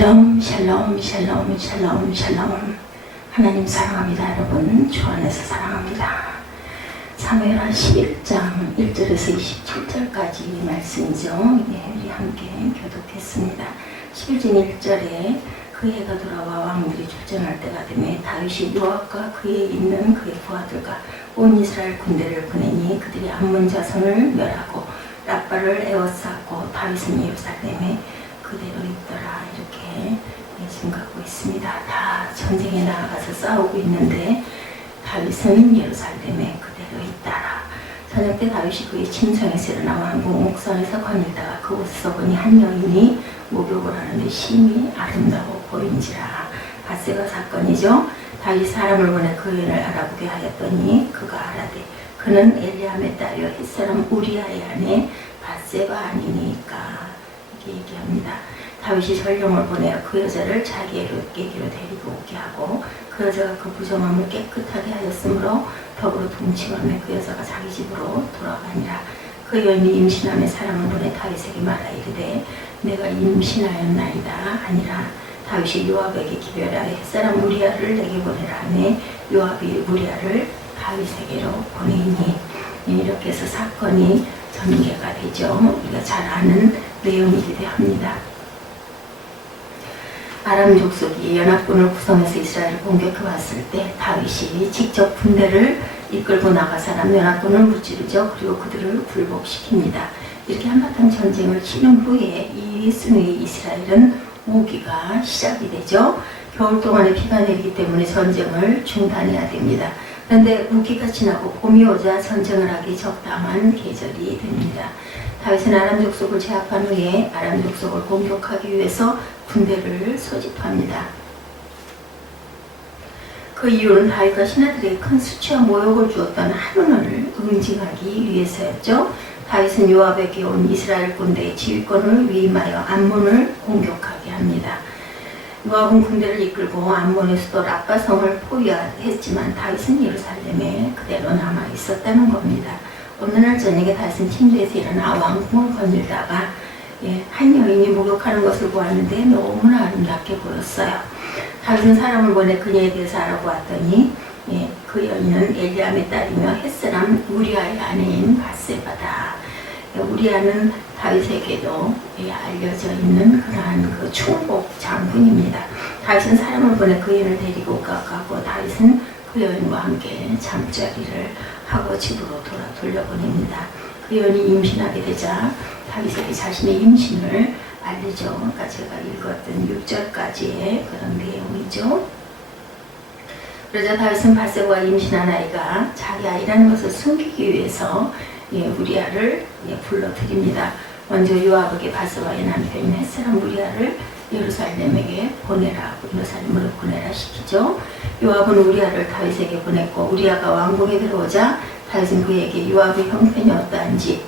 샬롬 샬롬 샬롬 샬롬 샬롬. 하나님 사랑합니다. 여러분 주 안에서 사랑합니다. 사무엘하 11장 1절에서 27절까지 말씀이죠. 우리 함께 교독했습니다. 11장 1절에 그 해가 돌아와 왕들이 출전할 때가 되매 다윗이 요압과 그에 있는 그의 부하들과 온 이스라엘 군대를 보내니 그들이 암몬 자손을 멸하고 라빠를 에워쌌고 다윗은 예루살렘에 그대로 있더라. 이렇게 말씀하고 있습니다. 다 전쟁에 나아가서 싸우고 있는데 다윗은 예루살렘에 그대로 있더라. 저녁 때 다윗이 그의 침상에서 일어나 왕궁 옥상에서 거닐다가 그곳에서 보니 한 여인이 목욕을 하는데 심히 아름다워 보인지라. 밧세바 사건이죠. 다윗 사람을 보내 그 여인을 알아보게 하였더니 그가 알아되 그는 엘리암의 딸이요 햇사람 우리아의 아내 밧세바 아니니까. 이렇게 얘기합니다. 다윗이 전령을 보내어 그 여자를 자기에게로 데리고 오게 하고 그 여자가 그 부정함을 깨끗하게 하였으므로 더불어 동침하며 그 여자가 자기 집으로 돌아가니라. 그 여인이 임신함에 사람을 보내 다윗에게 말하 이르되 내가 임신하였나이다 아니라. 다윗이 요압에게 기별하여 햇사람 우리아를 내게 보내라 하매 요압이 우리아를 다윗에게로 보내니. 이렇게 해서 사건이 전개가 되죠. 우리가 잘 아는 내용이기도 합니다. 아람 족속이 연합군을 구성해서 이스라엘을 공격해 왔을 때 다윗이 직접 군대를 이끌고 나가서 아람 연합군을 무찌르죠. 그리고 그들을 굴복시킵니다. 이렇게 한바탕 전쟁을 치른 후에 이 승의 이스라엘은 오기가 시작이 되죠. 겨울 동안에 비가 내리기 때문에 전쟁을 중단해야 됩니다. 그런데 우기가 지나고 봄이 오자 전쟁을 하기 적당한 계절이 됩니다. 다윗은 아람 족속을 제압한 후에 아람 족속을 공격하기 위해서 군대를 소집합니다. 그 이유는 다윗과 신하들에게 큰 수치와 모욕을 주었던 한운을 응징하기 위해서였죠. 다윗은 요압에게 온 이스라엘 군대의 지휘권을 위임하여 암몬을 공격하게 합니다. 요압은 군대를 이끌고 암몬의 수도 라빠성을 포위했지만 다윗은 예루살렘에 그대로 남아 있었다는 겁니다. 어느 날 저녁에 다윗은 침대에서 일어나 왕궁을 거닐다가 한 여인이 목욕하는 것을 보았는데 너무나 아름답게 보였어요. 다윗은 사람을 보내 그녀에 대해서 알아보았더니 그 여인은 엘리암의 딸이며 햇사람 우리아의 아내인 밧세바다. 우리아는 다윗에게도 알려져 있는 그러한 그 충복 장군입니다. 다윗은 사람을 보내 그 여인을 데리고 가고 다윗은 그 여인과 함께 잠자리를 하고 집으로 돌려보냅니다. 그 여인이 임신하게 되자 다윗에게 자신의 임신을 알리죠. 그러니까 제가 읽었던 6절까지의 그런 내용이죠. 그러자 다윗은 밧세바가 임신한 아이가 자기 아이라는 것을 숨기기 위해서 우리아를 불러드립니다. 먼저 요압에게 밧세바의 남편인 햇사람 우리아를 예루살렘에게 예루살렘으로 보내라 시키죠. 요압은 우리아를 다윗에게 보냈고 우리아가 왕궁에 들어오자 다윗은 그에게 요압의 형편이 어떠한지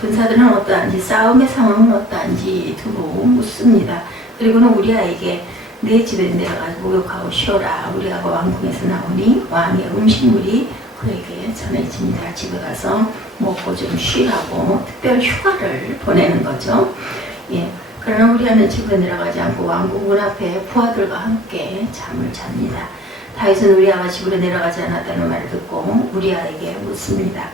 군사들은 어떠한지 싸움의 상황은 어떠한지 두고 묻습니다. 그리고는 우리아에게 내 집에 내려가서 목욕하고 쉬어라. 우리아가 왕궁에서 나오니 왕의 음식물이 그에게 전해집니다. 집에 가서 먹고 좀 쉬라고 특별 휴가를 보내는 거죠. 그러나 우리아는 집에 내려가지 않고 왕궁 문 앞에 부하들과 함께 잠을 잡니다. 다윗은 우리아가 집으로 내려가지 않았다는 말을 듣고 우리아에게 묻습니다.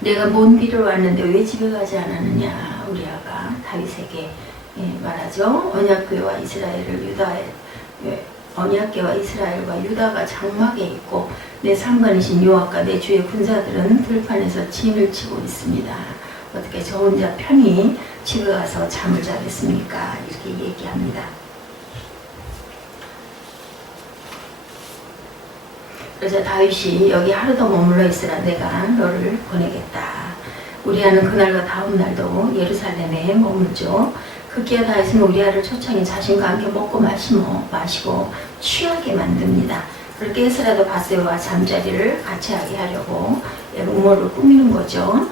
내가 먼 길을 왔는데 왜 집에 가지 않았느냐. 우리아가 다윗에게 말하죠. 언약궤와 이스라엘과 유다가 장막에 있고 내 상관이신 요압과 내 주의 군사들은 들판에서 진을 치고 있습니다. 어떻게 저 혼자 편히 집에 가서 잠을 자겠습니까? 이렇게 얘기합니다. 그래서 다윗이 여기 하루 더 머물러 있으라. 내가 너를 보내겠다. 우리아는 그날과 다음 날도 예루살렘에 머물죠. 급기야 다윗은 우리아를 초청해 자신과 함께 먹고 마시고 취하게 만듭니다. 그렇게 해서라도 밧세바와 잠자리를 같이 하게 하려고 음모를 꾸미는 거죠.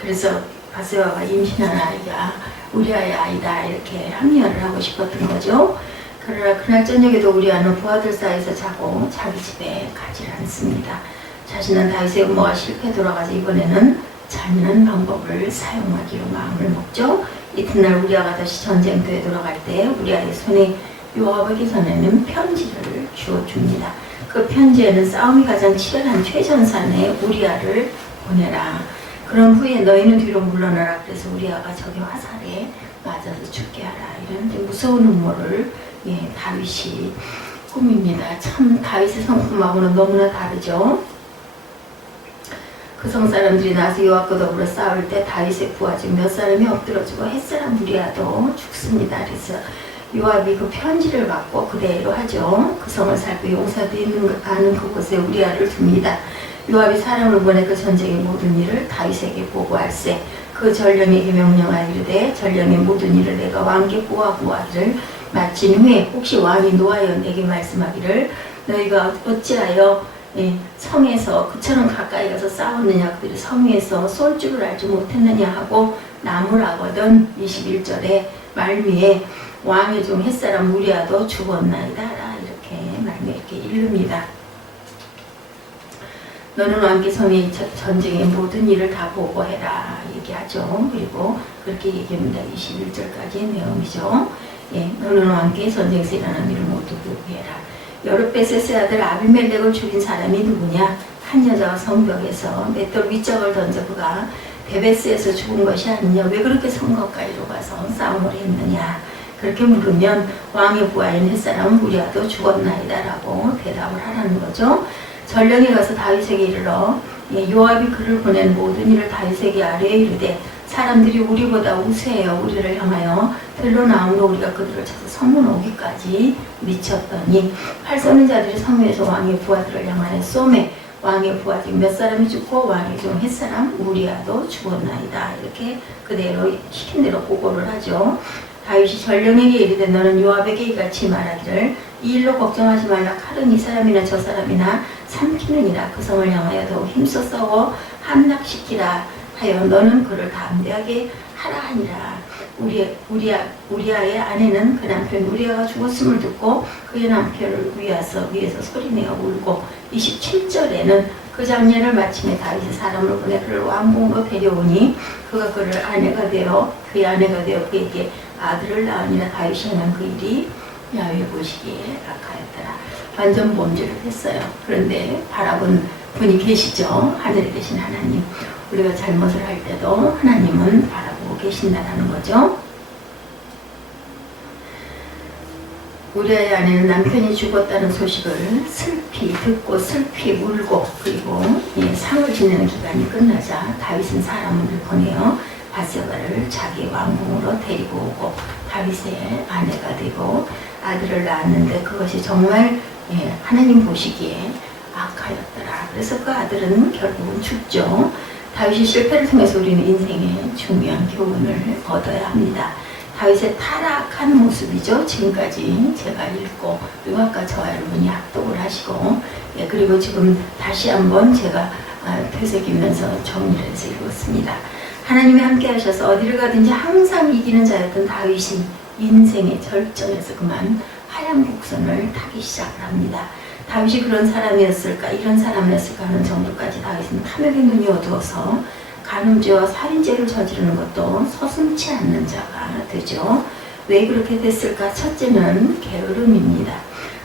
그래서 밧세바가 임신한 아이가 우리아의 아이다 이렇게 합리화를 하고 싶었던 거죠. 그러나 그날 저녁에도 우리아는 부하들 사이에서 자고 자기 집에 가지 않습니다. 자신은 다윗의 음모가 실패 돌아가서 이번에는 잔인한 방법을 사용하기로 마음을 먹죠. 이튿날 우리아가 다시 전쟁터에 돌아갈 때 우리아의 손에 요압에게 전하는 편지를 주어줍니다. 그 편지에는 싸움이 가장 치열한 최전선에 우리아를 보내라. 그런 후에 너희는 뒤로 물러나라. 그래서 우리아가 적의 화살에 맞아서 죽게 하라. 이런 무서운 음모를 다윗이 꿈입니다. 참 다윗의 성품하고는 너무나 다르죠. 그 성 사람들이 나서 요압과 더불어 싸울 때 다윗의 부하 중 몇 사람이 엎드러지고 햇사람 우리아도 죽습니다. 그래서 요압이 그 편지를 받고 그대로 하죠. 그 성을 살고 용사도 아는 그곳에 우리아를 둡니다. 요압이 사람을 보내 그 전쟁의 모든 일을 다윗에게 보고할세. 그 전령에게 명령하여 이르되 전령의 모든 일을 내가 왕께 보고하기를 마친 후에 혹시 왕이 노하여 내게 말씀하기를 너희가 어찌하여 성에서 그처럼 가까이 가서 싸웠느냐, 그들이 성 위에서 쏠 줄을 알지 못했느냐 하고 나무라거든. 21절에 말미에 왕의 종 햇사람 우리아도 죽었나이다 이렇게 말미에 이렇게 이릅니다. 너는 왕께 성의 전쟁의 모든 일을 다 보고해라 얘기하죠. 그리고 그렇게 얘기합니다. 21절까지의 내용이죠. 너는 왕께 전쟁에서 일어난 일을 모두 보고해라. 여룻베셋의 아들 아비멜렉을 죽인 사람이 누구냐? 한 여자가 성벽에서 맷돌 윗짝을 던져 그가 베베스에서 죽은 것이 아니냐? 왜 그렇게 성 가까이로 가서 싸움을 했느냐? 그렇게 물으면 왕의 부하인 햇사람 우리아도 죽었나이다 라고 대답을 하라는 거죠. 전령이 가서 다윗에게 이르러 요압이 그를 보낸 모든 일을 다윗에게 아뢰어 이르되 사람들이 우리보다 우세하여 우리를 향하여 들로 나오므로 우리가 그들을 쳐서 성문 오기까지 미쳤더니 팔 쏘는 자들이 성 위에서 왕의 부하들을 향하여 쏘매 왕의 부하 중 몇 사람이 죽고 왕의 종 햇사람 우리아도 죽었나이다. 이렇게 그대로 시킨 대로 보고를 하죠. 다윗이 전령에게 이르되 너는 요압에게 이같이 말하기를 이 일로 걱정하지 말라. 칼은 이 사람이나 저 사람이나 삼키느니라. 그 성을 향하여 더욱 힘써 싸워 함락시키라 하여 너는 그를 담대하게 하라 하니라. 우리아의 아내는 그 남편 우리아가 죽었음을 듣고 그의 남편을 위해서 소리내어 울고 27절에는 그 장례를 마침에 다윗이 사람을 보내 그를 왕궁으로 데려오니 그가 그를 아내가 되어 그의 아내가 되어 그에게 아들을 낳으니라. 다윗이 하는 그 일이 야훼 보시기에 악하였더라. 완전 범죄를 했어요. 그런데 바라본 분이 계시죠. 하늘에 계신 하나님. 우리가 잘못을 할 때도 하나님은 바라보고 계신다는 거죠. 우리아의 아내는 남편이 죽었다는 소식을 슬피 듣고 슬피 울고 그리고 상을 지내는 기간이 끝나자 다윗은 사람을 보내어 바세바를 자기 왕궁으로 데리고 오고 다윗의 아내가 되고 아들을 낳았는데 그것이 정말 하나님 보시기에 악하였더라. 그래서 그 아들은 결국은 죽죠. 다윗이 실패를 통해서 우리는 인생의 중요한 교훈을 얻어야 합니다. 다윗의 타락한 모습이죠. 지금까지 제가 읽고 그리고 아까 저와 여러분이 합독을 하시고 그리고 지금 다시 한번 제가 되새기면서 정리를 해서 읽었습니다. 하나님이 함께 하셔서 어디를 가든지 항상 이기는 자였던 다윗이 인생의 절정에서 그만 하얀 곡선을 타기 시작을 합니다. 다윗이 그런 사람이었을까 이런 사람이었을까 하는 정도까지 다윗은 탐욕의 눈이 어두워서 간음죄와 살인죄를 저지르는 것도 서슴지 않는 자가 되죠. 왜 그렇게 됐을까? 첫째는 게으름입니다.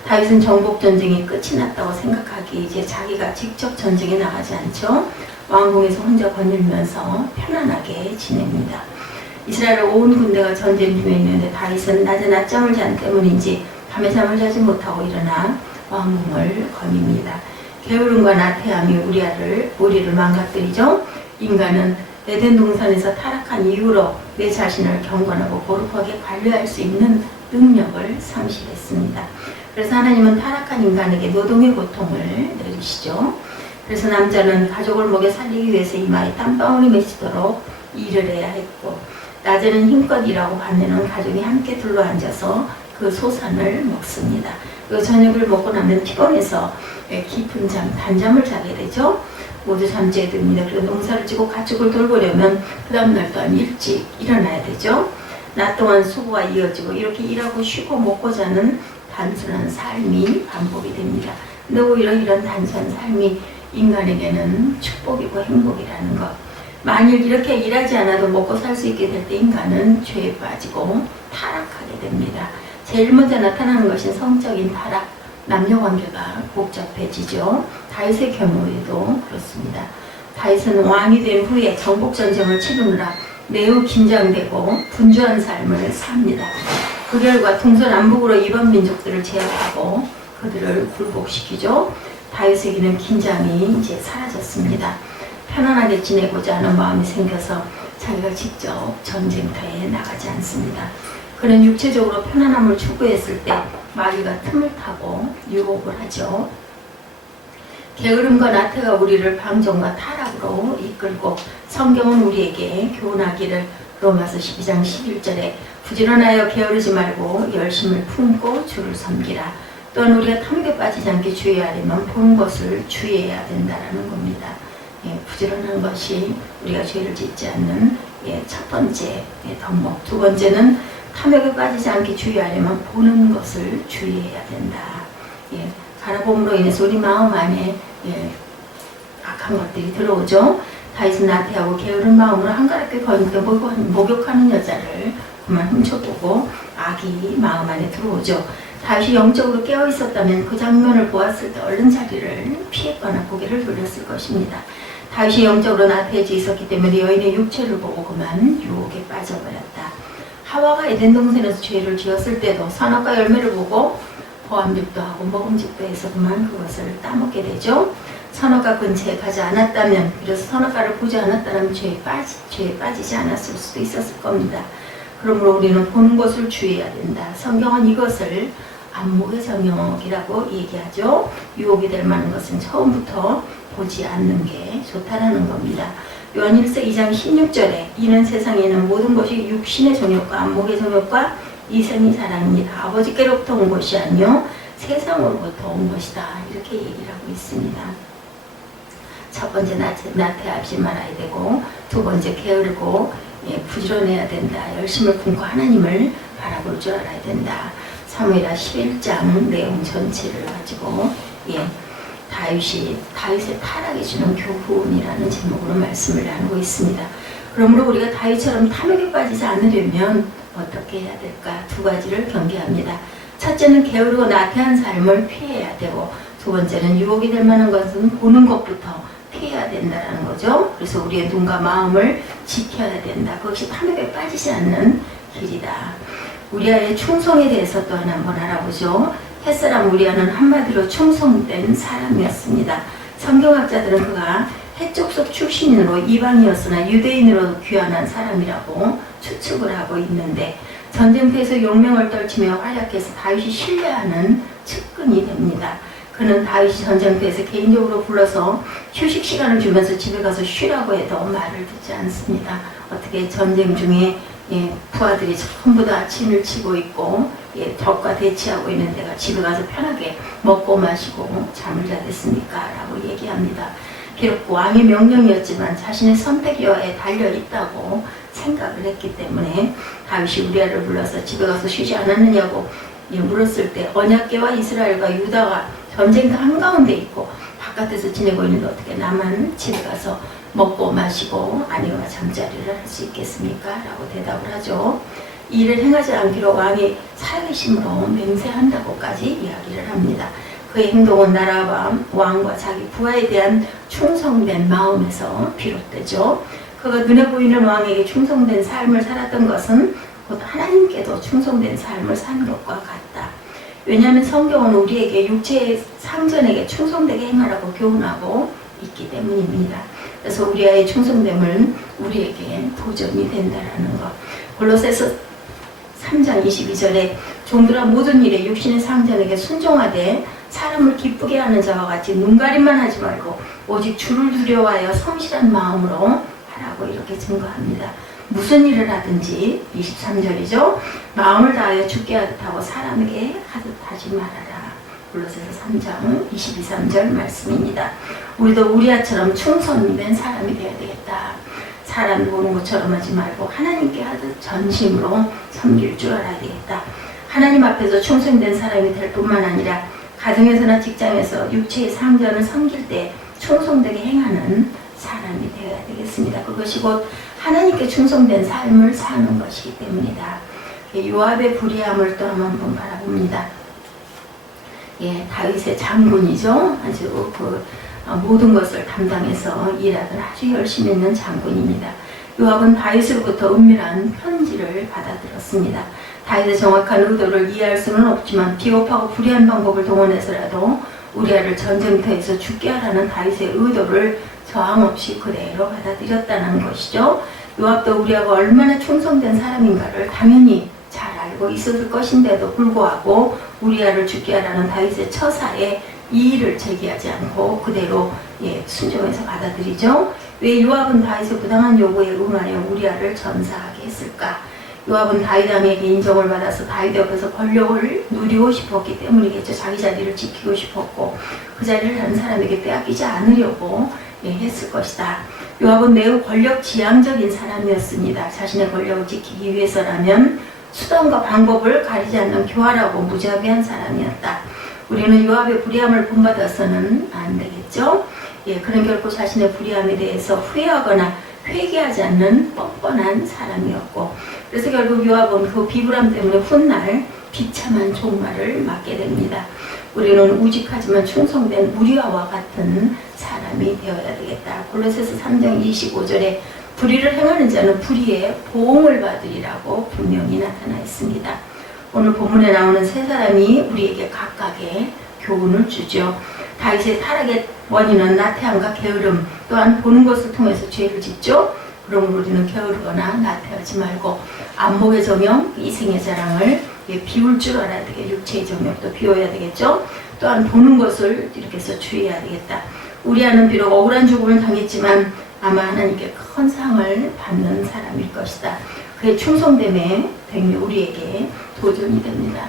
다윗은 정복전쟁이 끝이 났다고 생각하기에 이제 자기가 직접 전쟁에 나가지 않죠. 왕궁에서 혼자 거닐면서 편안하게 지냅니다. 이스라엘 온 군대가 전쟁 중에 있는데 다윗은 낮에 낮잠을 잔 때문인지 밤에 잠을 자지 못하고 일어나 왕궁을 거닙니다. 게으름과 나태함이 우리를 망가뜨리죠. 인간은 에덴 동산에서 타락한 이후로 내 자신을 경건하고 거룩하게 관리할 수 있는 능력을 상실했습니다. 그래서 하나님은 타락한 인간에게 노동의 고통을 내리시죠. 그래서 남자는 가족을 먹여 살리기 위해서 이마에 땀방울이 맺히도록 일을 해야 했고 낮에는 힘껏 일하고 밤에는 가족이 함께 둘러앉아서 그 소산을 먹습니다. 그 저녁을 먹고 나면 피곤해서 깊은 단잠을 자게 되죠. 모두 잠자야 됩니다. 그래서 농사를 지고 가축을 돌보려면 그 다음날 또한 일찍 일어나야 되죠. 낮 동안 수고가 이어지고 이렇게 일하고 쉬고 먹고 자는 단순한 삶이 반복이 됩니다. 근데 오히려 이런 단순한 삶이 인간에게는 축복이고 행복이라는 것. 만일 이렇게 일하지 않아도 먹고 살 수 있게 될 때 인간은 죄에 빠지고 타락하게 됩니다. 제일 먼저 나타나는 것이 성적인 타락, 남녀 관계가 복잡해지죠. 다윗의 경우에도 그렇습니다. 다윗은 왕이 된 후에 정복 전쟁을 치르느라 매우 긴장되고 분주한 삶을 삽니다. 그 결과 동서남북으로 이방 민족들을 제압하고 그들을 굴복시키죠. 다윗에게는 긴장이 이제 사라졌습니다. 편안하게 지내고자 하는 마음이 생겨서 자기가 직접 전쟁터에 나가지 않습니다. 그는 육체적으로 편안함을 추구했을 때 마귀가 틈을 타고 유혹을 하죠. 게으름과 나태가 우리를 방종과 타락으로 이끌고 성경은 우리에게 교훈하기를 로마서 12장 11절에 부지런하여 게으르지 말고 열심을 품고 주를 섬기라. 또한 우리가 탐욕에 빠지지 않게 주의하려면 보는 것을 주의해야 된다는 겁니다. 부지런한 것이 우리가 죄를 짓지 않는 첫 번째 덕목. 두 번째는 탐욕에 빠지지 않게 주의하려면 보는 것을 주의해야 된다. 가라봄으로 인해서 우리 마음 안에 악한 것들이 들어오죠. 다윗은 나태하고 게으른 마음으로 한가롭게 거니까 목욕하는 여자를 그만 훔쳐보고 악이 마음 안에 들어오죠. 다윗이 영적으로 깨어 있었다면 그 장면을 보았을 때 얼른 자리를 피했거나 고개를 돌렸을 것입니다. 다윗이 영적으로 나태해져 있었기 때문에 여인의 육체를 보고 그만 유혹에 빠져버렸다. 하와가 에덴 동산에서 죄를 지었을 때도 선악과 열매를 보고 보암직도 하고 먹음직도 해서 그만 그것을 따먹게 되죠. 선악과 근처에 가지 않았다면, 그래서 선악과를 보지 않았다면 죄에 빠지지 않았을 수도 있었을 겁니다. 그러므로 우리는 보는 것을 주의해야 된다. 성경은 이것을 안목의 정욕이라고 얘기하죠. 유혹이 될 만한 것은 처음부터 보지 않는 게 좋다라는 겁니다. 요한일서 2장 16절에 이는 세상에 있는 모든 것이 육신의 정욕과 안목의 정욕과 이생의 사랑입니다. 아버지께로부터 온 것이 아니요 세상으로부터 온 것이다. 이렇게 얘기를 하고 있습니다. 첫 번째 나태하지 말아야 되고, 두 번째 게으르고 부지런해야 된다. 열심을 품고 하나님을 바라볼 줄 알아야 된다. 사무엘하 11장 내용 전체를 가지고 다윗의 타락이 주는 교훈이라는 제목으로 말씀을 나누고 있습니다. 그러므로 우리가 다윗처럼 탐욕에 빠지지 않으려면 어떻게 해야 될까? 두 가지를 경계합니다. 첫째는 게으르고 나태한 삶을 피해야 되고, 두 번째는 유혹이 될 만한 것은 보는 것부터 피해야 된다는 거죠. 그래서 우리의 눈과 마음을 지켜야 된다. 그것이 탐욕에 빠지지 않는 길이다. 우리아의 충성에 대해서 또 하나 한번 알아보죠. 햇사람 우리아는 한마디로 충성된 사람이었습니다. 성경학자들은 그가 해족속 출신으로 이방이었으나 유대인으로 귀환한 사람이라고 추측을 하고 있는데, 전쟁터에서 용맹을 떨치며 활약해서 다윗이 신뢰하는 측근이 됩니다. 그는 다윗이 전쟁터에서 개인적으로 불러서 휴식 시간을 주면서 집에 가서 쉬라고 해도 말을 듣지 않습니다. 어떻게 전쟁 중에 부하들이 전부 다 진을 치고 있고 적과 대치하고 있는 데가 집에 가서 편하게 먹고 마시고 잠을 자겠습니까? 라고 얘기합니다. 비록 왕의 명령이었지만 자신의 선택여에 달려있다고 생각을 했기 때문에 다윗이 우리아를 불러서 집에 가서 쉬지 않았느냐고 물었을 때, 언약궤와 이스라엘과 유다가 전쟁터 한가운데 있고 바깥에서 지내고 있는데 어떻게 나만 집에 가서 먹고 마시고 아내와 잠자리를 할 수 있겠습니까? 라고 대답을 하죠. 이 일을 행하지 않기로 왕이 살아계심으로 맹세한다고까지 이야기를 합니다. 그의 행동은 나라와 왕과 자기 부하에 대한 충성된 마음에서 비롯되죠. 그가 눈에 보이는 왕에게 충성된 삶을 살았던 것은 곧 하나님께도 충성된 삶을 산 것과 같다. 왜냐하면 성경은 우리에게 육체의 상전에게 충성되게 행하라고 교훈하고 있기 때문입니다. 그래서 우리의 충성됨은 우리에게 도전이 된다는 것. 골로새서 3장 22절에 종들아 모든 일에 육신의 상전에게 순종하되 사람을 기쁘게 하는 자와 같이 눈가림만 하지 말고 오직 주를 두려워하여 성실한 마음으로 하라고 이렇게 증거합니다. 무슨 일을 하든지 23절이죠. 마음을 다하여 죽게 하듯하고 사람에게 하듯 하지 말아라. 골로새서 3장 22~23절 말씀입니다. 우리도 우리아처럼 충성된 사람이 되어야 되겠다. 사람 보는 것처럼 하지 말고 하나님께 하듯 전심으로 섬길 줄 알아야 되겠다. 하나님 앞에서 충성된 사람이 될 뿐만 아니라 가정에서나 직장에서 육체의 상전을 섬길 때 충성되게 행하는 사람이 되어야 되겠습니다. 그것이 곧 하나님께 충성된 삶을 사는 것이기 때문이다. 요압의 불의함을 또 한번 바라봅니다. 다윗의 장군이죠. 아주 모든 것을 담당해서 일하던 아주 열심히 있는 장군입니다. 요압은 다윗으로부터 은밀한 편지를 받아들었습니다. 다윗의 정확한 의도를 이해할 수는 없지만 비겁하고 불의한 방법을 동원해서라도 우리아를 전쟁터에서 죽게 하라는 다윗의 의도를 저항 없이 그대로 받아들였다는 것이죠. 요압도 우리아가 얼마나 충성된 사람인가를 당연히 잘 알고 있었을 것인데도 불구하고 우리아를 죽게 하라는 다윗의 처사에 이의를 제기하지 않고 그대로 순종해서 받아들이죠. 왜 요압은 다윗의 부당한 요구에 응하여 우리아를 전사하게 했을까? 요압은 다윗 왕에게 인정을 받아서 다윗 옆에서 권력을 누리고 싶었기 때문이겠죠. 자기 자리를 지키고 싶었고 그 자리를 다른 사람에게 빼앗기지 않으려고 했을 것이다. 요압은 매우 권력지향적인 사람이었습니다. 자신의 권력을 지키기 위해서라면 수단과 방법을 가리지 않는 교활하고 무자비한 사람이었다. 우리는 요압의 불의함을 본받아서는 안 되겠죠. 그는 결코 자신의 불의함에 대해서 후회하거나 회개하지 않는 뻔뻔한 사람이었고 그래서 결국 요압은 그 비굴함 때문에 훗날 비참한 종말을 맞게 됩니다. 우리는 우직하지만 충성된 우리아와 같은 사람이 되어야 되겠다. 골로새서 3장 25절에 불의를 행하는 자는 불의의 보응을 받으리라고 분명히 나타나 있습니다. 오늘 본문에 나오는 세 사람이 우리에게 각각의 교훈을 주죠. 다윗의 타락의 원인은 나태함과 게으름 또한 보는 것을 통해서 죄를 짓죠. 그러므로 우리는 게으르거나 나태하지 말고 안목의 정욕, 이생의 자랑을 비울 줄 알아야 되겠고 육체의 정욕도 비워야 되겠죠. 또한 보는 것을 이렇게 해서 주의해야 되겠다. 우리아는 비록 억울한 죽음을 당했지만 아마 하나님께 큰 상을 받는 사람일 것이다. 그의 충성됨에 우리에게 도전이 됩니다.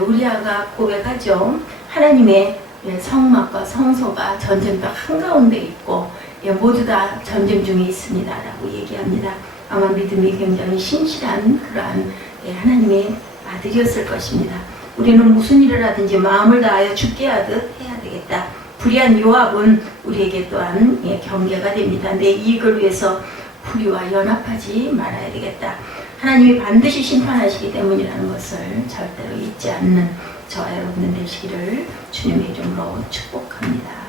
우리아가 고백하죠. 하나님의 성막과 성소가 전쟁터 한가운데 있고 모두 다 전쟁 중에 있습니다 라고 얘기합니다. 아마 믿음이 굉장히 신실한 그러한 하나님의 아들이었을 것입니다. 우리는 무슨 일을 하든지 마음을 다하여 죽게 하듯 해야 되겠다. 불의한 요압은 우리에게 또한 경계가 됩니다. 내 이익을 위해서 불의와 연합하지 말아야 되겠다. 하나님이 반드시 심판하시기 때문이라는 것을 절대로 잊지 않는 저와 여러분 되시기를 주님의 이름으로 축복합니다.